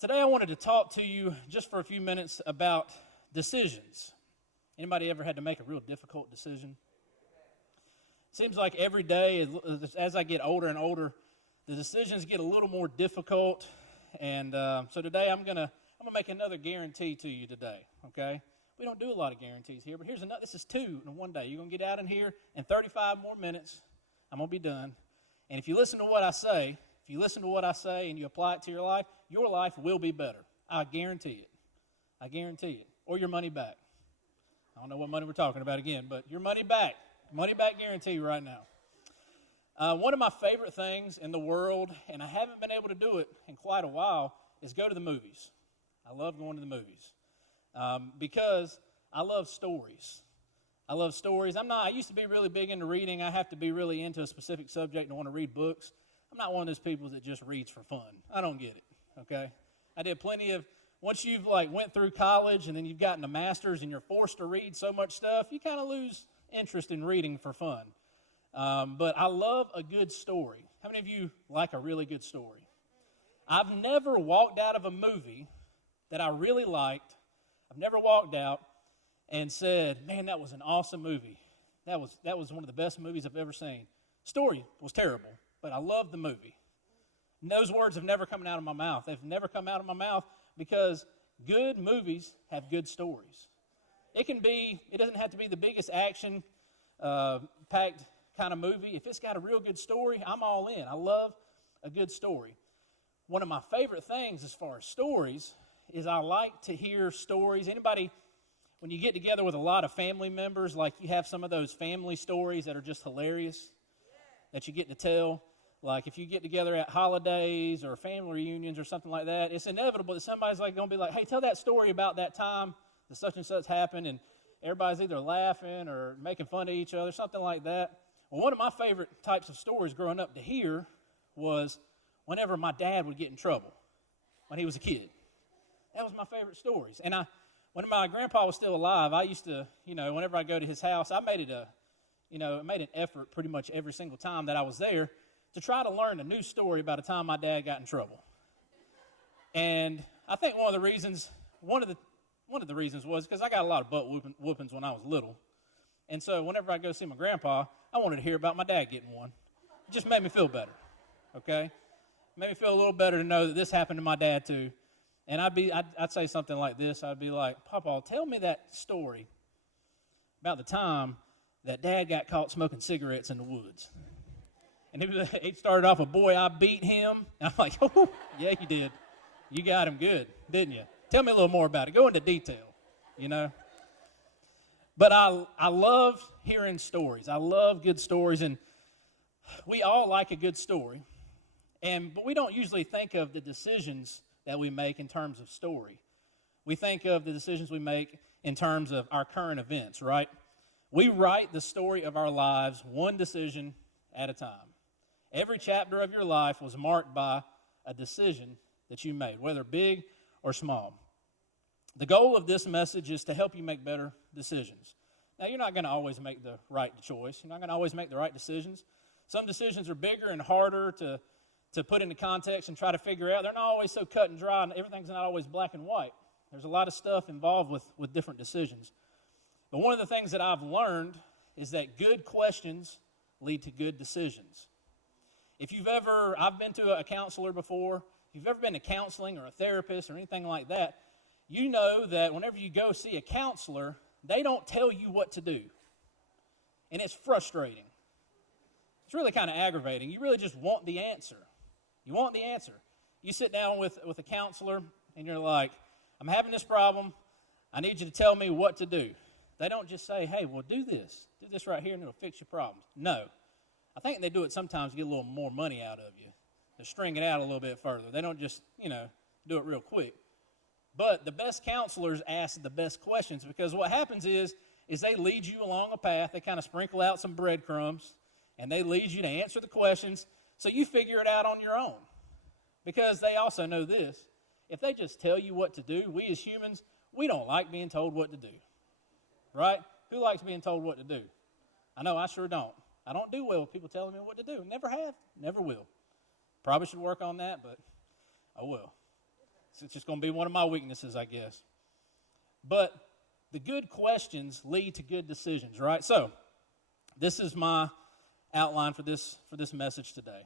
Today I wanted to talk to you just for a few minutes about decisions. Anybody ever had to make a real difficult decision? Seems like every day, as I get older and older, the decisions get a little more difficult. And so today I'm gonna make another guarantee to you today. Okay, we don't do a lot of guarantees here, but here's another. This is two in one day. You're gonna get out in here in 35 more minutes. I'm gonna be done. And if you listen to what I say, and you apply it to your life will be better. I guarantee it. I guarantee it. Or your money back. I don't know what money we're talking about again, but your money back. Money back guarantee right now. One of my favorite things in the world, and I haven't been able to do it in quite a while, is go to the movies. I love going to the movies because I love stories. I love stories. I used to be really big into reading. I have to be really into a specific subject and want to read books. I'm not one of those people that just reads for fun. I don't get it, okay? I did plenty of, once you've went through college and then you've gotten a master's and you're forced to read so much stuff, you kind of lose interest in reading for fun. But I love a good story. How many of you like a really good story? I've never walked out of a movie that I really liked. I've never walked out and said, man, that was an awesome movie. That was one of the best movies I've ever seen. Story was terrible, but I loved the movie. And those words have never come out of my mouth. They've never come out of my mouth because good movies have good stories. It doesn't have to be the biggest action packed kind of movie. If it's got a real good story, I'm all in. I love a good story. One of my favorite things as far as stories is I like to hear stories. Anybody, when you get together with a lot of family members, like you have some of those family stories that are just hilarious that you get to tell. Like if you get together at holidays or family reunions or something like that, it's inevitable that somebody's going to be like, hey, tell that story about that time that such and such happened, and everybody's either laughing or making fun of each other, something like that. Well, one of my favorite types of stories growing up to hear was whenever my dad would get in trouble when he was a kid. That was my favorite stories. And when my grandpa was still alive, I used to, whenever I go to his house, I made an effort pretty much every single time that I was there to try to learn a new story about a time my dad got in trouble. And I think one of the reasons was because I got a lot of butt whoopings when I was little. And so whenever I go see my grandpa, I wanted to hear about my dad getting one. It just made me feel better, okay? Made me feel a little better to know that this happened to my dad too. And I'd say something like this. I'd be like, Papa, tell me that story about the time that Dad got caught smoking cigarettes in the woods. And it started off with, boy, I beat him. And I'm like, oh, yeah, you did. You got him good, didn't you? Tell me a little more about it. Go into detail, But I love hearing stories. I love good stories. And we all like a good story. But we don't usually think of the decisions that we make in terms of story. We think of the decisions we make in terms of our current events, right? We write the story of our lives one decision at a time. Every chapter of your life was marked by a decision that you made, whether big or small. The goal of this message is to help you make better decisions. Now, you're not going to always make the right choice. You're not going to always make the right decisions. Some decisions are bigger and harder to put into context and try to figure out. They're not always so cut and dry, and everything's not always black and white. There's a lot of stuff involved with different decisions. But one of the things that I've learned is that good questions lead to good decisions. I've been to a counselor before. If you've ever been to counseling or a therapist or anything like that, you know that whenever you go see a counselor, they don't tell you what to do. And it's frustrating. It's really kind of aggravating. You really just want the answer. You want the answer. You sit down with a counselor and you're like, I'm having this problem. I need you to tell me what to do. They don't just say, hey, well, do this right here and it'll fix your problems. No. I think they do it sometimes to get a little more money out of you, to string it out a little bit further. They don't just, do it real quick. But the best counselors ask the best questions because what happens is they lead you along a path. They kind of sprinkle out some breadcrumbs, and they lead you to answer the questions so you figure it out on your own. Because they also know this. If they just tell you what to do, we as humans, we don't like being told what to do. Right? Who likes being told what to do? I know I sure don't. I don't do well with people telling me what to do. Never have, never will. Probably should work on that, but I will. It's just going to be one of my weaknesses, I guess. But the good questions lead to good decisions, right? So this is my outline for this message today.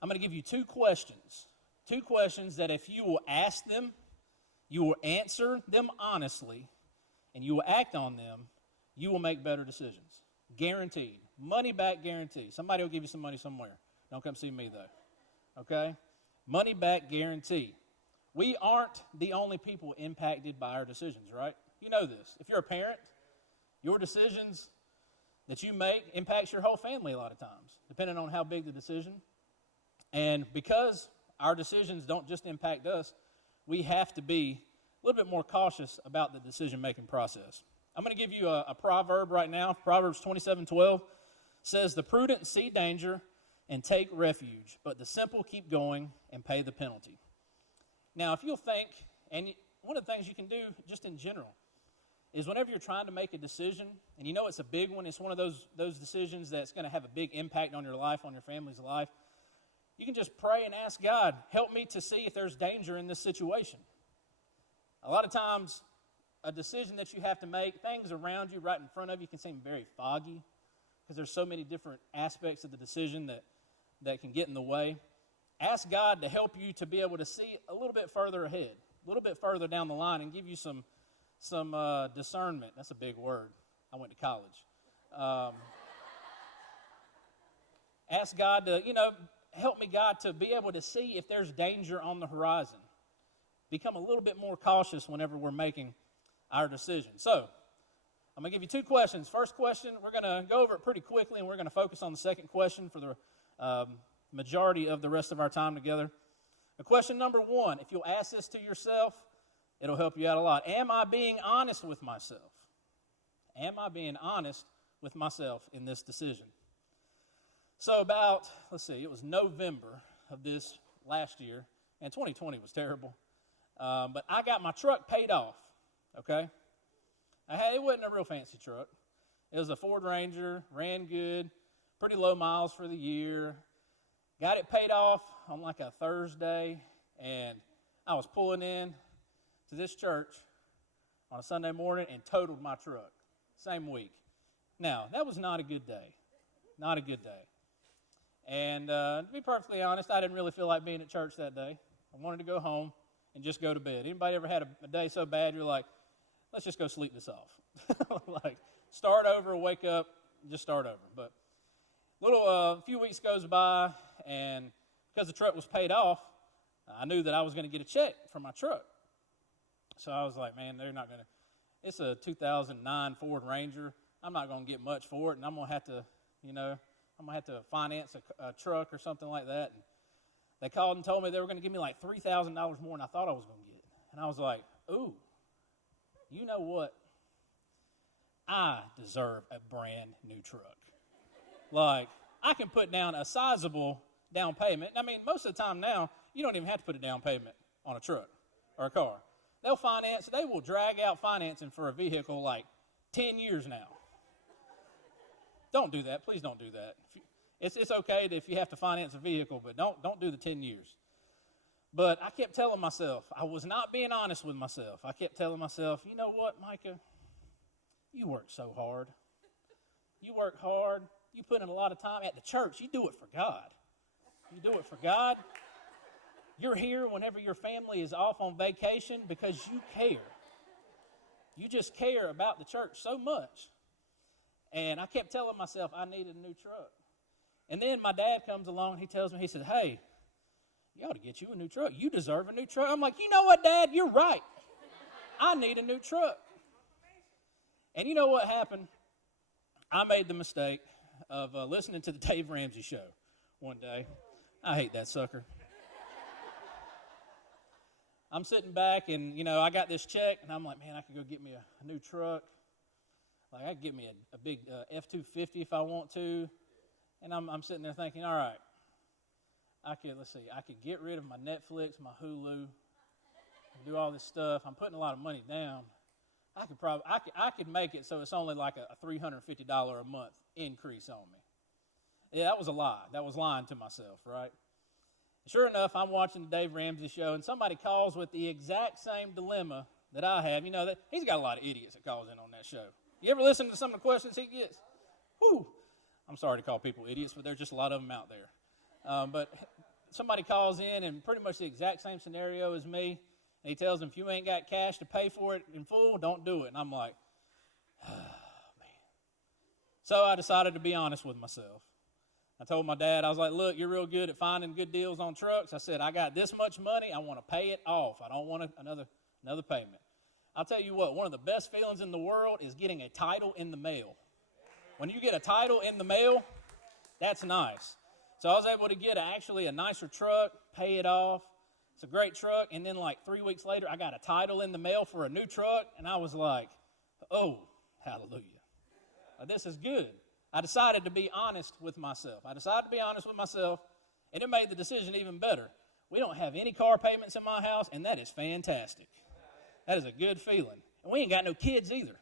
I'm going to give you two questions that if you will ask them, you will answer them honestly, and you will act on them, you will make better decisions. Guaranteed. Money back guarantee. Somebody will give you some money somewhere. Don't come see me, though. Okay? Money back guarantee. We aren't the only people impacted by our decisions, right? You know this. If you're a parent, your decisions that you make impacts your whole family a lot of times, depending on how big the decision. And because our decisions don't just impact us, we have to be a little bit more cautious about the decision-making process. I'm going to give you a proverb right now. Proverbs 27:12 says, "The prudent see danger and take refuge, but the simple keep going and pay the penalty." Now, if you'll think, and one of the things you can do just in general is whenever you're trying to make a decision, and you know it's a big one, it's one of those decisions that's going to have a big impact on your life, on your family's life, you can just pray and ask God, help me to see if there's danger in this situation. A lot of times, a decision that you have to make, things around you, right in front of you, can seem very foggy because there's so many different aspects of the decision that can get in the way. Ask God to help you to be able to see a little bit further ahead, a little bit further down the line, and give you some discernment. That's a big word. I went to college. Ask God to, help me, God, to be able to see if there's danger on the horizon. Become a little bit more cautious whenever we're making our decision. So, I'm going to give you two questions. First question, we're going to go over it pretty quickly, and we're going to focus on the second question for the majority of the rest of our time together. Question number one, if you'll ask this to yourself, it'll help you out a lot. Am I being honest with myself? Am I being honest with myself in this decision? So about, it was November of this last year, and 2020 was terrible, but I got my truck paid off. Okay, it wasn't a real fancy truck. It was a Ford Ranger, ran good, pretty low miles for the year. Got it paid off on like a Thursday, and I was pulling in to this church on a Sunday morning and totaled my truck. Same week. Now, that was not a good day. Not a good day. And to be perfectly honest, I didn't really feel like being at church that day. I wanted to go home and just go to bed. Anybody ever had a day so bad you're like, let's just go sleep this off. Like, start over, wake up, just start over. But a few weeks goes by, and because the truck was paid off, I knew that I was going to get a check for my truck. So I was like, man, they're not going to. It's a 2009 Ford Ranger. I'm not going to get much for it, and I'm going to have to, I'm going to have to finance a truck or something like that. And they called and told me they were going to give me like $3,000 more than I thought I was going to get. And I was like, ooh, you know what? I deserve a brand new truck. Like, I can put down a sizable down payment. I mean, most of the time now, you don't even have to put a down payment on a truck or a car. They will drag out financing for a vehicle like 10 years now. Don't do that. Please don't do that. It's okay if you have to finance a vehicle, but don't do the 10 years. But I kept telling myself, I was not being honest with myself. I kept telling myself, you know what, Micah? You work so hard. You work hard. You put in a lot of time at the church. You do it for God. You do it for God. You're here whenever your family is off on vacation because you care. You just care about the church so much. And I kept telling myself I needed a new truck. And then my dad comes along, he tells me, he said, hey, you ought to get you a new truck. You deserve a new truck. I'm like, you know what, Dad? You're right. I need a new truck. And you know what happened? I made the mistake of listening to the Dave Ramsey show one day. I hate that sucker. I'm sitting back, and, I got this check, and I'm like, man, I could go get me a new truck. Like, I could get me a big F-250 if I want to. And I'm sitting there thinking, all right, I could get rid of my Netflix, my Hulu, and do all this stuff. I'm putting a lot of money down. I could make it so it's only like a $350 a month increase on me. Yeah, that was a lie. That was lying to myself, right? Sure enough, I'm watching the Dave Ramsey show, and somebody calls with the exact same dilemma that I have. That he's got a lot of idiots that calls in on that show. You ever listen to some of the questions he gets? Whew. I'm sorry to call people idiots, but there's just a lot of them out there. But somebody calls in, and pretty much the exact same scenario as me, and he tells them, if you ain't got cash to pay for it in full, don't do it. And I'm like, oh, man. So I decided to be honest with myself. I told my dad, I was like, look, you're real good at finding good deals on trucks. I said, I got this much money. I want to pay it off. I don't want another payment. I'll tell you what, one of the best feelings in the world is getting a title in the mail. When you get a title in the mail, that's nice. So I was able to get actually a nicer truck, pay it off. It's a great truck. And then like 3 weeks later, I got a title in the mail for a new truck. And I was like, oh, hallelujah. This is good. I decided to be honest with myself. And it made the decision even better. We don't have any car payments in my house, and that is fantastic. That is a good feeling. And we ain't got no kids either.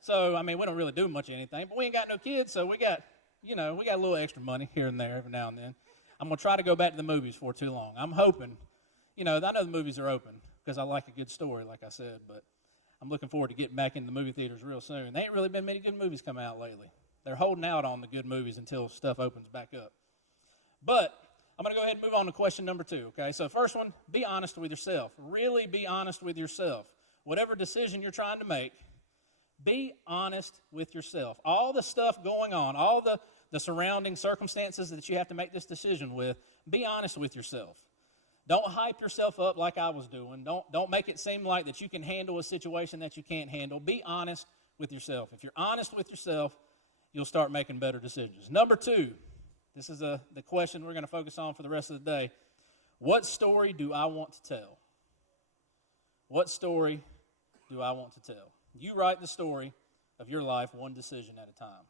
So, we don't really do much of anything, but we ain't got no kids, so we got a little extra money here and there every now and then. I'm going to try to go back to the movies for too long. I'm hoping, I know the movies are open because I like a good story, like I said, but I'm looking forward to getting back in the movie theaters real soon. There ain't really been many good movies come out lately. They're holding out on the good movies until stuff opens back up. But I'm going to go ahead and move on to question number 2, okay? So first one, be honest with yourself. Really be honest with yourself. Whatever decision you're trying to make, be honest with yourself. All the stuff going on, all the surrounding circumstances that you have to make this decision with, be honest with yourself. Don't hype yourself up like I was doing. Don't make it seem like that you can handle a situation that you can't handle. Be honest with yourself. If you're honest with yourself, you'll start making better decisions. Number 2, this is the question we're going to focus on for the rest of the day. What story do I want to tell? What story do I want to tell? You write the story of your life one decision at a time.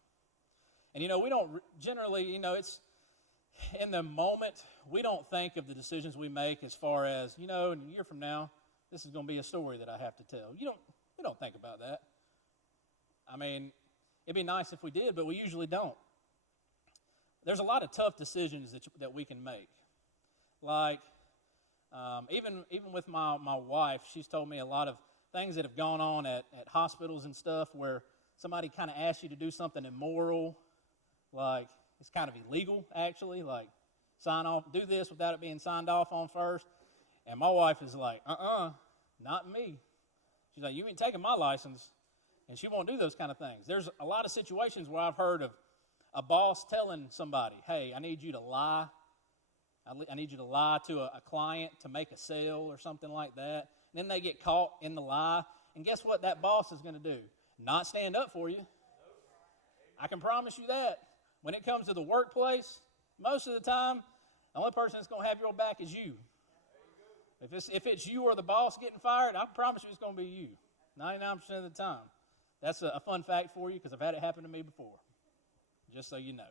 And, we don't generally, it's in the moment, we don't think of the decisions we make as far as, in a year from now, this is going to be a story that I have to tell. We don't think about that. It'd be nice if we did, but we usually don't. There's a lot of tough decisions that we can make. Like, even with my wife, she's told me a lot of things that have gone on at hospitals and stuff where somebody kind of asks you to do something immoral, like it's kind of illegal, actually, like sign off, do this without it being signed off on first. And my wife is like, not me. She's like, you ain't taking my license, and she won't do those kind of things. There's a lot of situations where I've heard of a boss telling somebody, hey, I need you to lie. I need you to lie to a client to make a sale or something like that. And then they get caught in the lie. And guess what that boss is going to do? Not stand up for you. I can promise you that. When it comes to the workplace, most of the time, the only person that's going to have your back is you. If it's you or the boss getting fired, I promise you it's going to be you, 99% of the time. That's a fun fact for you because I've had it happen to me before, just so you know.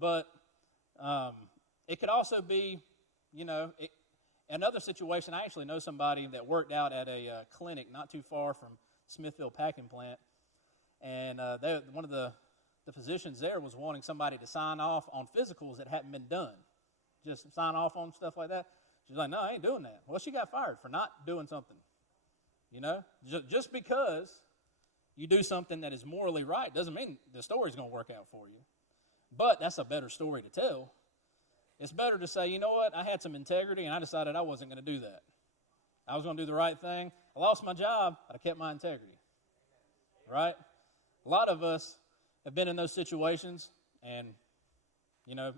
But it could also be, another situation. I actually know somebody that worked out at a clinic not too far from Smithville Packing Plant, and one of the physicians there was wanting somebody to sign off on physicals that hadn't been done, just sign off on stuff like that. She's like, no, I ain't doing that. Well, she got fired for not doing something. Just because you do something that is morally right doesn't mean the story's going to work out for you. But that's a better story to tell. It's better to say, you know what, I had some integrity and I decided I wasn't going to do that. I was going to do the right thing. I lost my job, but I kept my integrity. Right? A lot of us have been in those situations, and,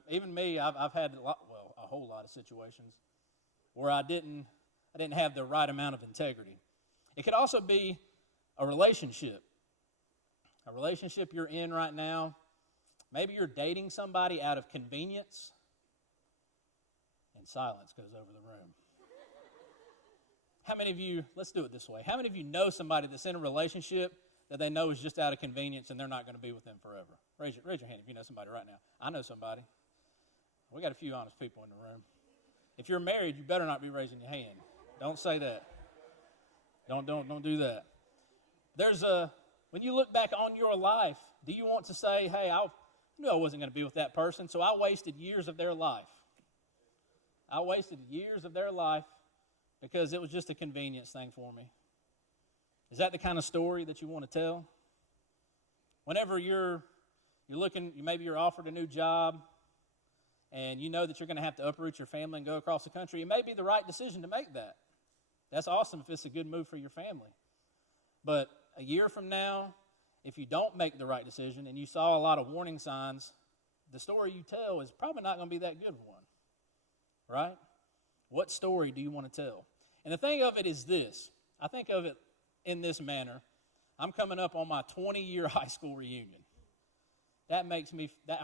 even me, I've had a whole lot of situations where I didn't have the right amount of integrity. It could also be a relationship you're in right now. Maybe you're dating somebody out of convenience, and silence goes over the room. How many of you, let's do it this way, how many of you know somebody that's in a relationship that they know is just out of convenience and they're not going to be with them forever? Raise your hand if you know somebody right now. I know somebody. We got a few honest people in the room. If you're married, you better not be raising your hand. Don't say that. Don't do that. When you look back on your life, do you want to say, hey, I knew I wasn't going to be with that person, so I wasted years of their life? I wasted years of their life because it was just a convenience thing for me. Is that the kind of story that you want to tell? Whenever you're looking, maybe you're offered a new job, and you know that you're going to have to uproot your family and go across the country, it may be the right decision to make that. That's awesome if it's a good move for your family. But a year from now, if you don't make the right decision and you saw a lot of warning signs, the story you tell is probably not going to be that good one, right? What story do you want to tell? And the thing of it is this. I think of it in this manner. I'm coming up on my 20-year high school reunion. That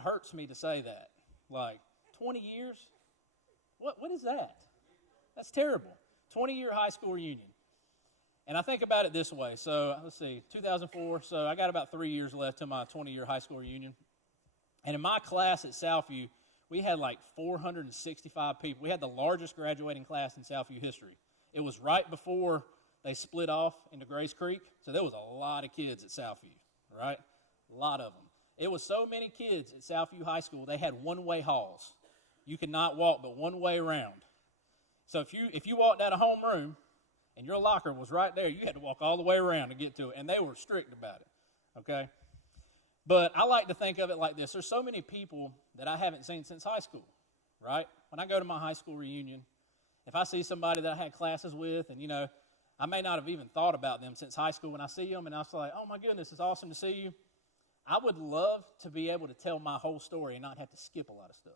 hurts me to say that. Like, 20 years? What is that? That's terrible. 20-year high school reunion. And I think about it this way. So, let's see, 2004. So, I got about 3 years left to my 20-year high school reunion. And in my class at Southview, we had like 465 people. We had the largest graduating class in Southview history. It was right before they split off into Grace Creek. So, there was a lot of kids at Southview, right? A lot of them. It was so many kids at Southview High School, they had one-way halls. You could not walk but one way around. So if you walked out of homeroom and your locker was right there, you had to walk all the way around to get to it, and they were strict about it, okay? But I like to think of it like this. There's so many people that I haven't seen since high school, right? When I go to my high school reunion, if I see somebody that I had classes with, and, I may not have even thought about them since high school, when I see them and I was like, oh, my goodness, it's awesome to see you. I would love to be able to tell my whole story and not have to skip a lot of stuff.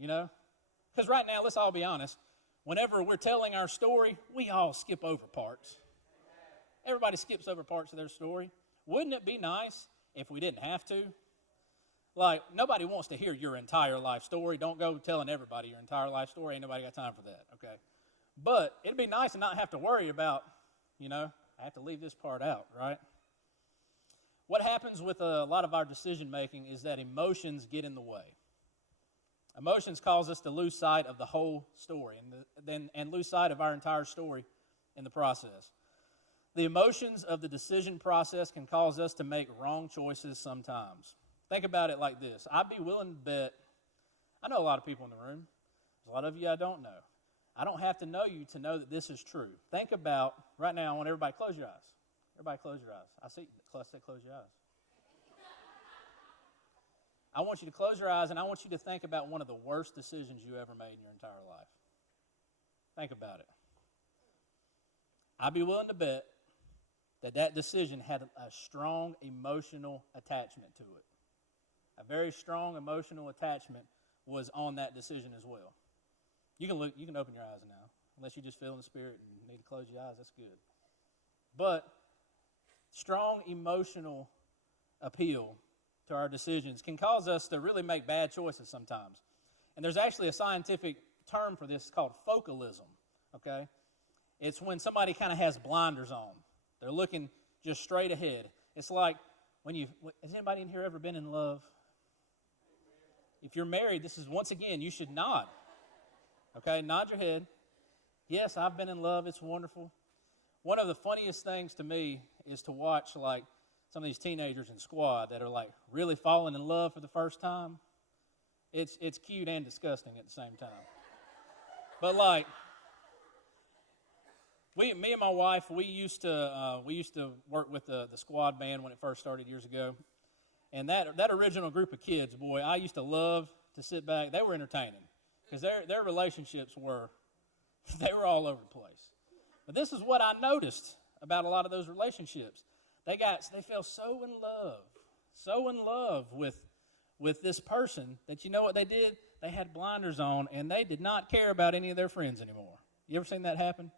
Because right now, let's all be honest, whenever we're telling our story, we all skip over parts. Everybody skips over parts of their story. Wouldn't it be nice if we didn't have to? Like, nobody wants to hear your entire life story. Don't go telling everybody your entire life story. Ain't nobody got time for that, okay? But it'd be nice to not have to worry about, I have to leave this part out, right? What happens with a lot of our decision making is that emotions get in the way. Emotions cause us to lose sight of the whole story and lose sight of our entire story in the process. The emotions of the decision process can cause us to make wrong choices sometimes. Think about it like this. I'd be willing to bet, I know a lot of people in the room. There's a lot of you I don't know. I don't have to know you to know that this is true. Think about, right now, I want everybody to close your eyes. Everybody close your eyes. I see, close your eyes. I want you to close your eyes, and I want you to think about one of the worst decisions you ever made in your entire life. Think about it. I'd be willing to bet that decision had a strong emotional attachment to it. A very strong emotional attachment was on that decision as well. You can open your eyes now, unless you just feel in the spirit and need to close your eyes. That's good. But strong emotional appeal to our decisions can cause us to really make bad choices sometimes. And there's actually a scientific term for this called focalism, okay? It's when somebody kind of has blinders on. They're looking just straight ahead. It's like has anybody in here ever been in love? If you're married, this is, once again, you should nod. Okay, nod your head. Yes, I've been in love. It's wonderful. One of the funniest things to me is to watch, like, some of these teenagers in Squad that are, like, really falling in love for the first time. It's cute and disgusting at the same time. But, like, me and my wife, we used to work with the Squad band when it first started years ago. And that original group of kids, boy, I used to love to sit back. They were entertaining because their relationships were all over the place. But this is what I noticed about a lot of those relationships. They fell so in love with this person that, you know what they did? They had blinders on, and they did not care about any of their friends anymore. You ever seen that happen?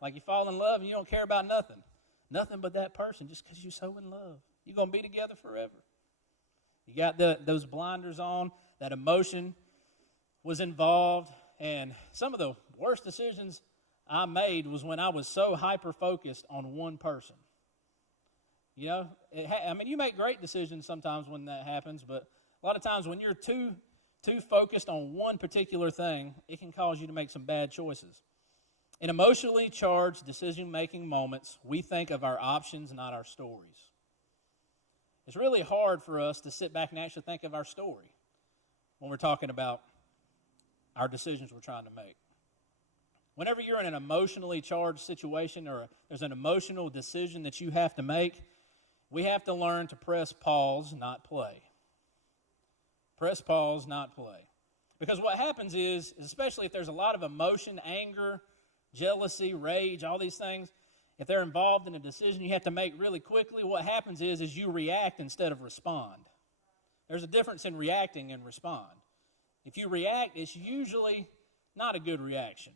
Like, you fall in love and you don't care about nothing but that person, just because you're so in love. You're going to be together forever. You got those blinders on. That emotion was involved. And some of the worst decisions I made was when I was so hyper-focused on one person. You make great decisions sometimes when that happens, but a lot of times when you're too focused on one particular thing, it can cause you to make some bad choices. In emotionally charged decision-making moments, we think of our options, not our stories. It's really hard for us to sit back and actually think of our story when we're talking about our decisions we're trying to make. Whenever you're in an emotionally charged situation or there's an emotional decision that you have to make, we have to learn to press pause, not play. Press pause, not play. Because what happens is, especially if there's a lot of emotion, anger, jealousy, rage, all these things, if they're involved in a decision you have to make really quickly, what happens is you react instead of respond. There's a difference in reacting and respond. If you react, it's usually not a good reaction.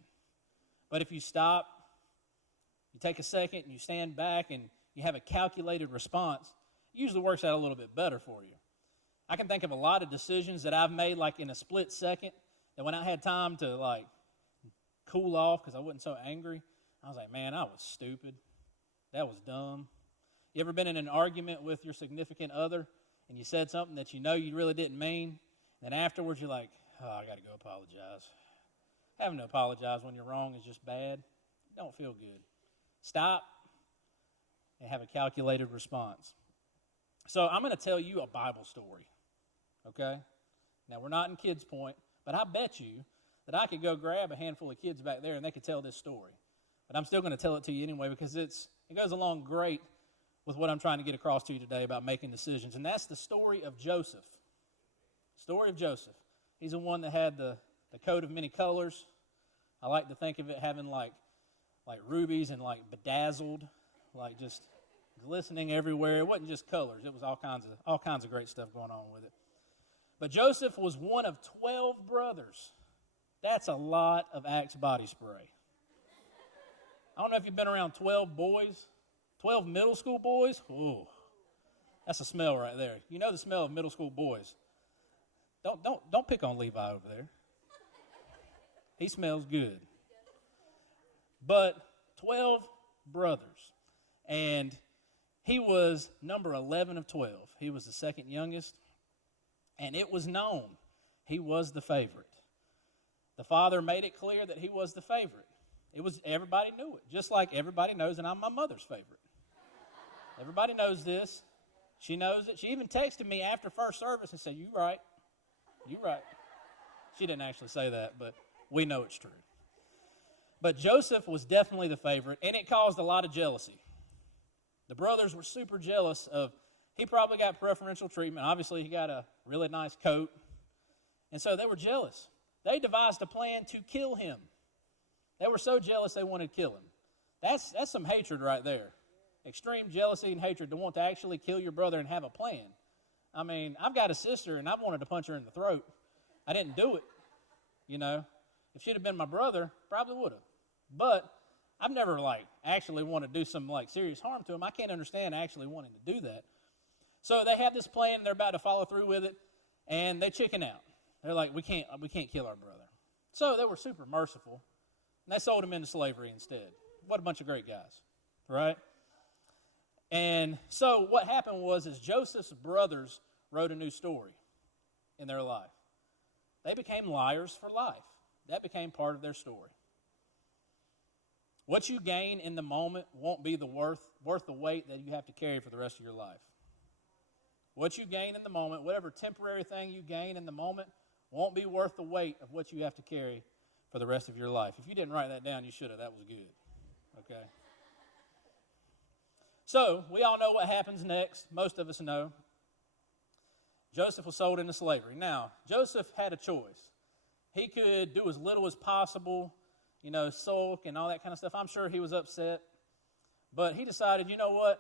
But if you stop, you take a second and you stand back and you have a calculated response, it usually works out a little bit better for you. I can think of a lot of decisions that I've made like in a split second that when I had time to like cool off because I wasn't so angry, I was like, man, I was stupid. That was dumb. You ever been in an argument with your significant other and you said something that you know you really didn't mean, and then afterwards you're like, oh, I got to go apologize. Having to apologize when you're wrong is just bad. Don't feel good. Stop and have a calculated response. So I'm going to tell you a Bible story, okay? Now, we're not in Kids Point, but I bet you that I could go grab a handful of kids back there and they could tell this story. But I'm still going to tell it to you anyway because it goes along great with what I'm trying to get across to you today about making decisions. And that's the story of Joseph. Story of Joseph. He's the one that had the coat of many colors. I like to think of it having like rubies and like bedazzled, like just glistening everywhere. It wasn't just colors. It was all kinds of great stuff going on with it. But Joseph was one of 12 brothers. That's a lot of Axe body spray. I don't know if you've been around 12 boys, 12 middle school boys. Ooh, that's a smell right there. You know the smell of middle school boys. Don't pick on Levi over there. He smells good. But 12 brothers. And he was number 11 of 12. He was the second youngest. And it was known he was the favorite. The father made it clear that he was the favorite. Everybody knew it. Just like everybody knows that I'm my mother's favorite. Everybody knows this. She knows it. She even texted me after first service and said, "You right. You right." She didn't actually say that, but we know it's true. But Joseph was definitely the favorite, and it caused a lot of jealousy. The brothers were super jealous of, he probably got preferential treatment. Obviously, he got a really nice coat. And so they were jealous. They devised a plan to kill him. They were so jealous they wanted to kill him. That's some hatred right there. Extreme jealousy and hatred to want to actually kill your brother and have a plan. I mean, I've got a sister, and I've wanted to punch her in the throat. I didn't do it, you know. If she'd have been my brother, probably would have. But I've never, actually wanted to do some, serious harm to him. I can't understand actually wanting to do that. So they have this plan, and they're about to follow through with it, and they chicken out. They're like, we can't kill our brother. So they were super merciful, and they sold him into slavery instead. What a bunch of great guys, right? And so what happened was Joseph's brothers wrote a new story in their life. They became liars for life. That became part of their story. What you gain in the moment won't be worth the weight that you have to carry for the rest of your life. What you gain in the moment, whatever temporary thing you gain in the moment, won't be worth the weight of what you have to carry for the rest of your life. If you didn't write that down, you should have. That was good. Okay? So, we all know what happens next. Most of us know. Joseph was sold into slavery. Now, Joseph had a choice. He could do as little as possible, sulk and all that kind of stuff. I'm sure he was upset. But he decided, you know what?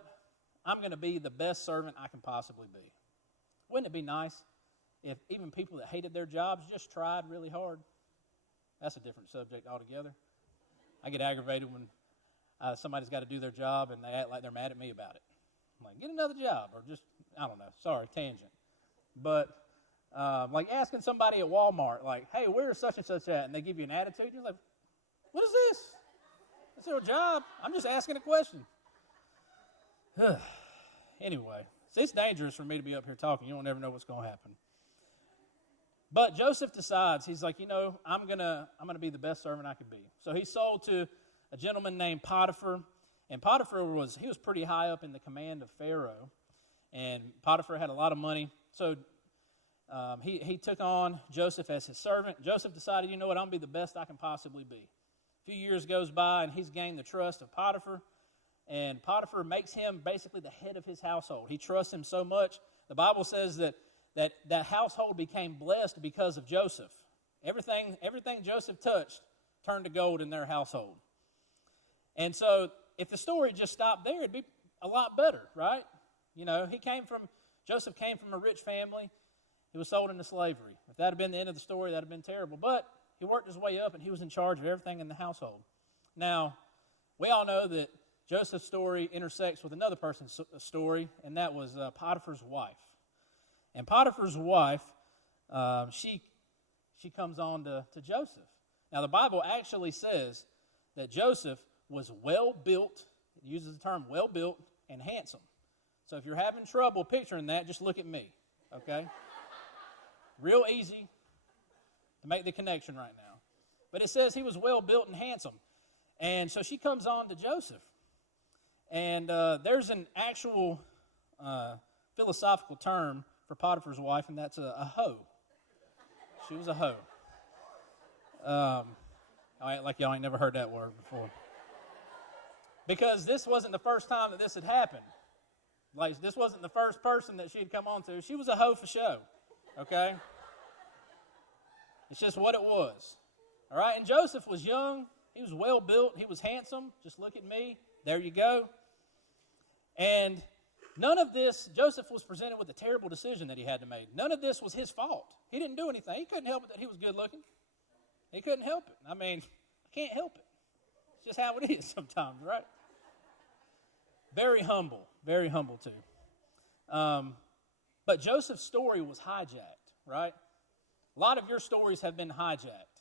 I'm going to be the best servant I can possibly be. Wouldn't it be nice if even people that hated their jobs just tried really hard? That's a different subject altogether. I get aggravated when somebody's got to do their job and they act like they're mad at me about it. I'm like, get another job, or just, I don't know, sorry, tangent. But asking somebody at Walmart, hey, where's such and such at? And they give you an attitude. You're like, what is this? It's their job. I'm just asking a question. Anyway, see, it's dangerous for me to be up here talking. You don't ever know what's going to happen. But Joseph decides, he's like, I'm gonna be the best servant I could be. So he's sold to a gentleman named Potiphar. And Potiphar was pretty high up in the command of Pharaoh. And Potiphar had a lot of money. So he took on Joseph as his servant. Joseph decided, you know what, I'm going to be the best I can possibly be. A few years goes by, and he's gained the trust of Potiphar, and Potiphar makes him basically the head of his household. He trusts him so much. The Bible says that household became blessed because of Joseph. Everything Joseph touched turned to gold in their household. And so if the story just stopped there, it'd be a lot better, right? You know, Joseph came from a rich family. He was sold into slavery. If that had been the end of the story, that would have been terrible. But he worked his way up, and he was in charge of everything in the household. Now, we all know that Joseph's story intersects with another person's story, and that was Potiphar's wife. And Potiphar's wife, she comes on to Joseph. Now, the Bible actually says that Joseph was well-built. It uses the term well-built and handsome. So if you're having trouble picturing that, just look at me, okay? Real easy to make the connection right now. But it says he was well-built and handsome. And so she comes on to Joseph. And there's an actual philosophical term for Potiphar's wife, and that's a hoe. She was a hoe. Like y'all ain't never heard that word before. Because this wasn't the first time that this had happened. Like, this wasn't the first person that she had come on to. She was a hoe for show, okay? It's just what it was. All right, and Joseph was young. He was well-built. He was handsome. Just look at me. There you go. And none of this, Joseph was presented with a terrible decision that he had to make. None of this was his fault. He didn't do anything. He couldn't help it that he was good-looking. He couldn't help it. I mean, I can't help it. It's just how it is sometimes, right? Very humble too. But Joseph's story was hijacked, right? A lot of your stories have been hijacked.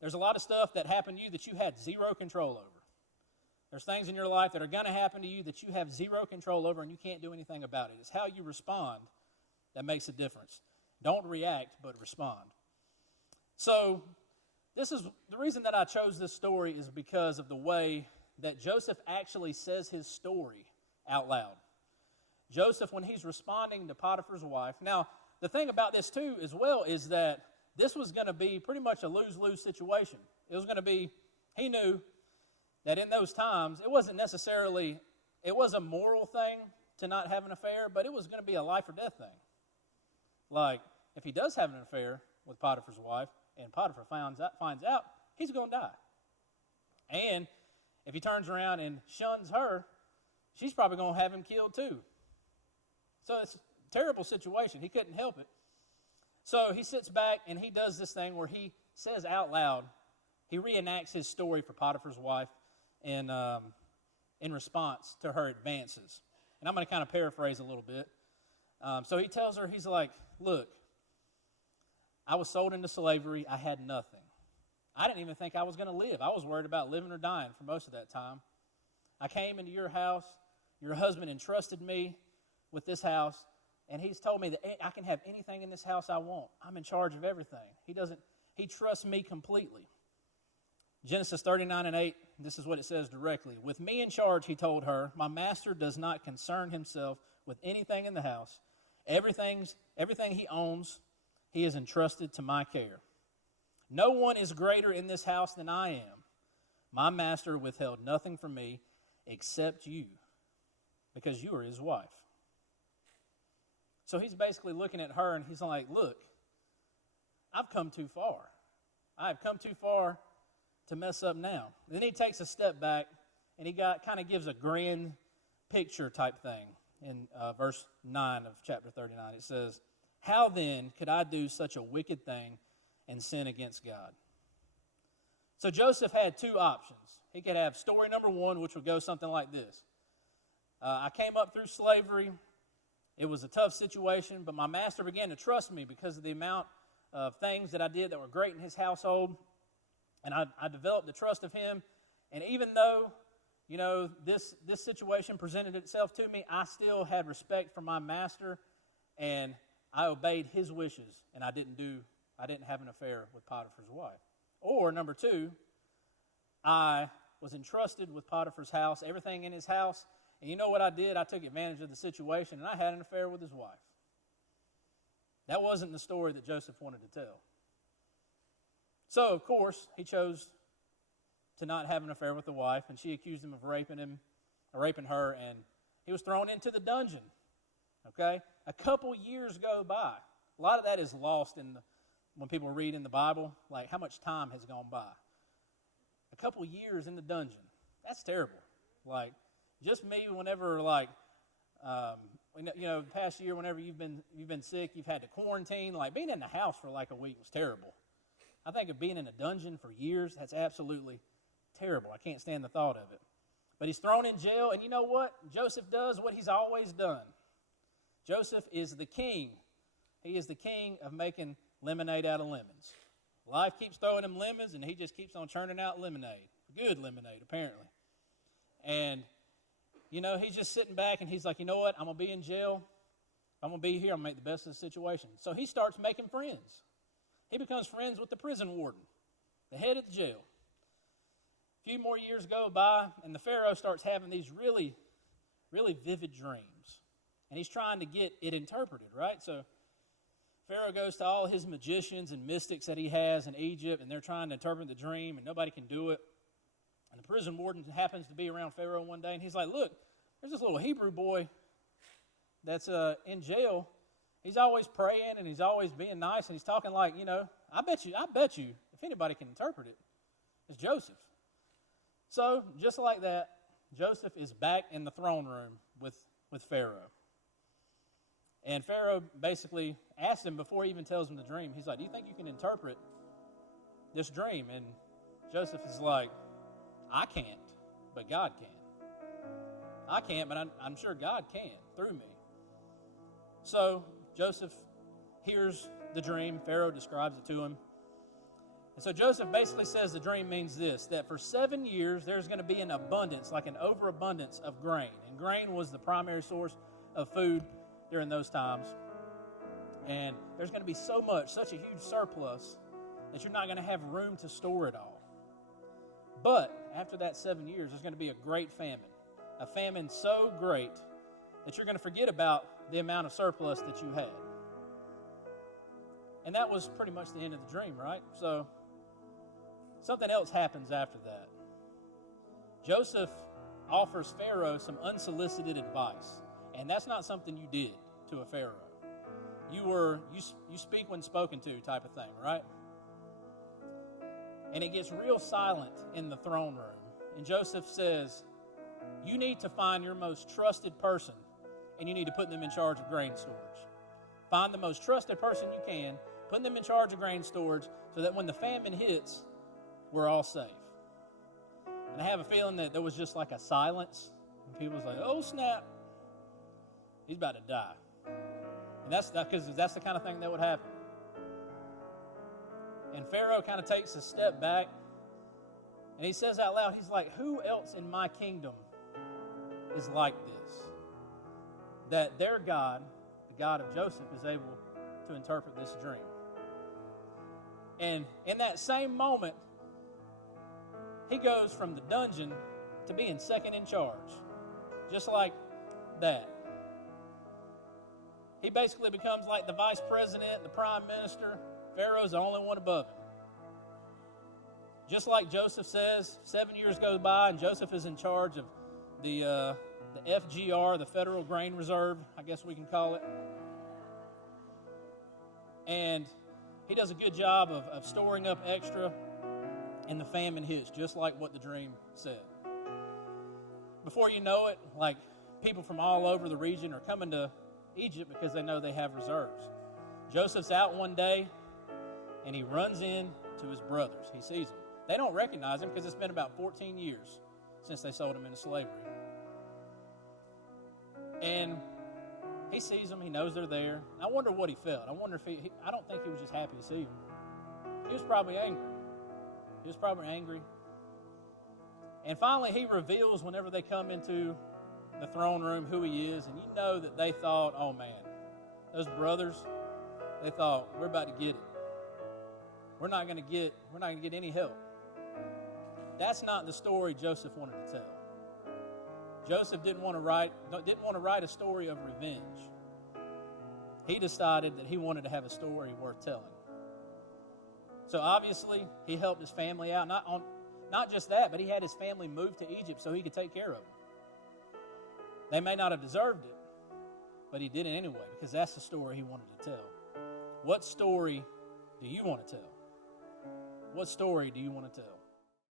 There's a lot of stuff that happened to you that you had zero control over. There's things in your life that are going to happen to you that you have zero control over and you can't do anything about it. It's how you respond that makes a difference. Don't react, but respond. So this is the reason that I chose this story is because of the way that Joseph actually says his story out loud. Joseph, when he's responding to Potiphar's wife. Now, the thing about this too as well is that this was going to be pretty much a lose-lose situation. It was going to be, he knew that in those times, it was a moral thing to not have an affair, but it was going to be a life or death thing. Like, if he does have an affair with Potiphar's wife, and Potiphar finds out, he's going to die. And if he turns around and shuns her, she's probably going to have him killed too. So it's a terrible situation. He couldn't help it. So he sits back and he does this thing where he says out loud, he reenacts his story for Potiphar's wife in response to her advances. And I'm going to kind of paraphrase a little bit. So he tells her, he's like, look, I was sold into slavery. I had nothing. I didn't even think I was going to live. I was worried about living or dying for most of that time. I came into your house. Your husband entrusted me with this house, and he's told me that I can have anything in this house I want. I'm in charge of everything. He trusts me completely. Genesis 39:8, this is what it says directly. With me in charge, he told her, my master does not concern himself with anything in the house. Everything he owns, he is entrusted to my care. No one is greater in this house than I am. My master withheld nothing from me except you, because you are his wife. So he's basically looking at her and he's like, look, I've come too far. I've come too far to mess up now. And then he takes a step back and he kind of gives a grand picture type thing in verse 9 of chapter 39. It says, how then could I do such a wicked thing and sin against God? So Joseph had two options. He could have story number one, which would go something like this. I came up through slavery. It was a tough situation, but my master began to trust me because of the amount of things that I did that were great in his household. And I developed the trust of him. And even though, this situation presented itself to me, I still had respect for my master, and I obeyed his wishes, and I didn't have an affair with Potiphar's wife. Or number two, I was entrusted with Potiphar's house, everything in his house, and you know what I did? I took advantage of the situation, and I had an affair with his wife. That wasn't the story that Joseph wanted to tell. So, of course, he chose to not have an affair with the wife, and she accused him of raping her, and he was thrown into the dungeon. Okay? A couple years go by. A lot of that is lost when people read in the Bible, like how much time has gone by. A couple years in the dungeon. That's terrible. Like, just me whenever, the past year, whenever you've been sick, you've had to quarantine. Like, being in the house for like a week was terrible. I think of being in a dungeon for years, that's absolutely terrible. I can't stand the thought of it. But he's thrown in jail, and you know what? Joseph does what he's always done. Joseph is the king. He is the king of making lemonade out of lemons. Life keeps throwing him lemons, and he just keeps on churning out lemonade. Good lemonade, apparently. And, he's just sitting back, and he's like, you know what? I'm going to be in jail. I'm going to be here. I'm going to make the best of the situation. So he starts making friends. He becomes friends with the prison warden, the head of the jail. A few more years go by, and the Pharaoh starts having these really, really vivid dreams. And he's trying to get it interpreted, right? So Pharaoh goes to all his magicians and mystics that he has in Egypt, and they're trying to interpret the dream, and nobody can do it. And the prison warden happens to be around Pharaoh one day, and he's like, look, there's this little Hebrew boy that's in jail. He's always praying, and he's always being nice, and he's talking like, I bet you, if anybody can interpret it, it's Joseph. So, just like that, Joseph is back in the throne room with Pharaoh. And Pharaoh basically asks him before he even tells him the dream, he's like, do you think you can interpret this dream? And Joseph is like, I can't, but God can. I can't, but I'm sure God can through me. So Joseph hears the dream. Pharaoh describes it to him. And so Joseph basically says the dream means this, that for 7 years there's going to be an abundance, like an overabundance of grain. And grain was the primary source of food during those times. And there's going to be such a huge surplus, that you're not going to have room to store it all. But after that 7 years, there's going to be a great famine. A famine so great that you're going to forget about the amount of surplus that you had. And that was pretty much the end of the dream, right? So something else happens after that. Joseph offers Pharaoh some unsolicited advice. And that's not something you did to a Pharaoh. You speak when spoken to type of thing, right? And it gets real silent in the throne room. And Joseph says, you need to find your most trusted person, and you need to put them in charge of grain storage. Find the most trusted person you can, put them in charge of grain storage, so that when the famine hits, we're all safe. And I have a feeling that there was just like a silence, and people was like, oh snap, he's about to die. And that's because that's the kind of thing that would happen. And Pharaoh kind of takes a step back, and he says out loud, he's like, who else in my kingdom is like this? That their God, the God of Joseph, is able to interpret this dream. And in that same moment, he goes from the dungeon to being second in charge. Just like that. He basically becomes like the vice president, the prime minister. Pharaoh's the only one above him. Just like Joseph says, 7 years goes by and Joseph is in charge of the FGR, the Federal Grain Reserve, I guess we can call it. And he does a good job of storing up extra, and the famine hits, just like what the dream said. Before you know it, like people from all over the region are coming to Egypt because they know they have reserves. Joseph's out one day, and he runs in to his brothers. He sees them. They don't recognize him because it's been about 14 years since they sold him into slavery. And he sees them. He knows they're there. I wonder what he felt. I wonder if I don't think he was just happy to see them. He was probably angry. And finally, he reveals whenever they come into the throne room who he is. And you know that they thought, oh man, those brothers, they thought, we're about to get it. We're not going to get any help. That's not the story Joseph wanted to tell. Joseph didn't want to write a story of revenge. he decided that he wanted to have a story worth telling. So obviously, he helped his family out. Not just that, but he had his family move to Egypt so he could take care of them. They may not have deserved it, but he did it anyway because that's the story he wanted to tell. What story do you want to tell? What story do you want to tell?